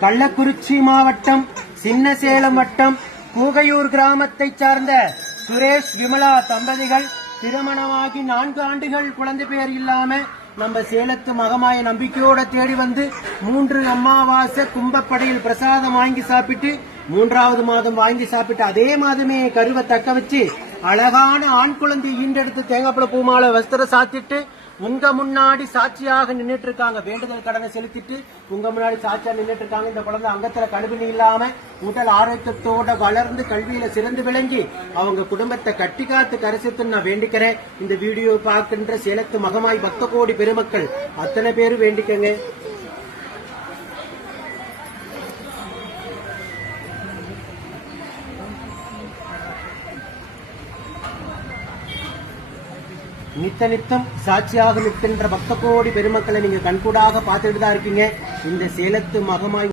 கள்ளக்குறிச்சி மாவட்டம் சின்னசேலம் வட்டம் கூகையூர் கிராமத்தை சார்ந்த சுரேஷ் விமலா தம்பதிகள் திருமணமாகி 4 ஆண்டுகள் குழந்தை பேர் இல்லாம நம்ம சேலத்து மகமாய நம்பிக்கையோட தேடி வந்து 3 அமாவாசை கும்பப்படையில் பிரசாதம் வாங்கி சாப்பிட்டு 3வது மாதம் வாங்கி சாப்பிட்டு அதே மாதமே கருவை தக்க வச்சு அழகான ஆண் குழந்தை ஈண்டெடுத்து தேங்காய்பழ பூமாலை வஸ்திரம் சாத்திட்டு உங்க முன்னாடி சாட்சியாக நின்றுட்டு இருக்காங்க. வேண்டுதல் கடனை செலுத்திட்டு உங்க முன்னாடி சாட்சியா நின்றுட்டு இருக்காங்க. இந்த குழந்தை அங்கத்துல கழுவினி இல்லாம உடல் ஆரோக்கியத்தோட வளர்ந்து கல்வியில சிறந்து விளங்கி அவங்க குடும்பத்தை கட்டி காத்து கரைசித்துன்னு நான் வேண்டிக்கிறேன். இந்த வீடியோ பார்க்கின்ற சேலத்து மகமாய் பக்த கோடி பெருமக்கள் அத்தனை பேரும் வேண்டிக்கங்க. நித்தம் சாட்சியாக நிற்கின்ற பக்த கோடி பெருமக்களை நீங்க கண்கூடாக பார்த்துட்டு தான் இருக்கீங்க. இந்த சேலத்து மகமாய்